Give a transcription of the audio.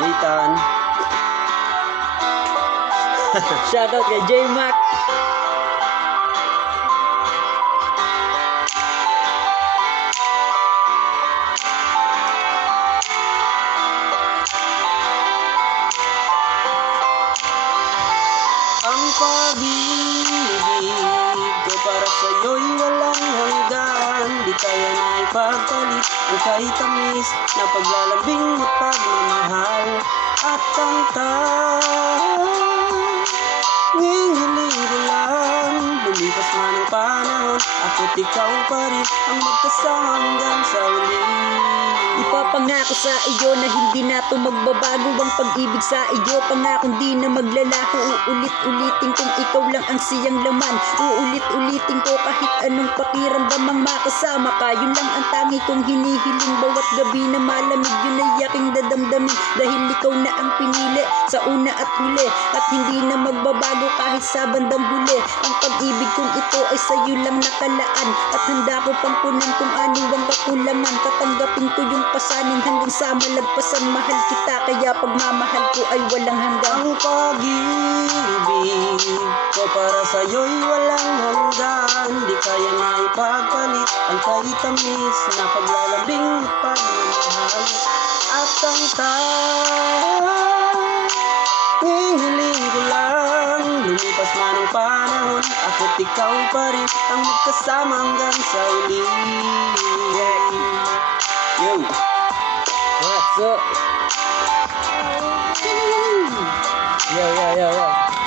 Jaytan. Shoutout kay J-Mac. Ang pag-ibig ko para sa'yo'y walang hanggan. Di kaya na ipagpalit ang kahit tamis na paglalambing mo't pagmamahal. At ang tanging ko lang, lumipas man ang panahon, ako't ikaw pa rin ang magkasama hanggang sa uli. Ipapangako sa iyo na hindi na to magbabago ang pag-ibig sa iyo. Pangako di na maglalaho. Uulit-ulitin kung ikaw lang ang siyang laman. Uulit-ulitin ko kahit anong pakiramdamang makasama ka. Yun lang ang tangi kong hinihiling bawat gabi na malamig. Yun ay aking dadamdamin dahil ikaw na ang pinili sa una at huli. At hindi na magbabago kahit sa bandang huli. Ang pag-ibig kong ito ay sa'yo lang nakalaan. At handa ko pang punan kung ano ang kakulangan. Tatanggapin ko yung pasanin hanggang sa malagpasan. Mahal kita kaya pagmamahal ko ay walang hanggan. Ang pag-ibig ko para sa'yo'y walang hanggan. Di kaya na ipagpalit ang kahit tamis na paglalambing at pagmamahal. At ang tanging hiling ko lang, lumipas man ang panahon, ako't ikaw pa rin ang magkasama hanggang sa uli. Yo! What's up? Yo.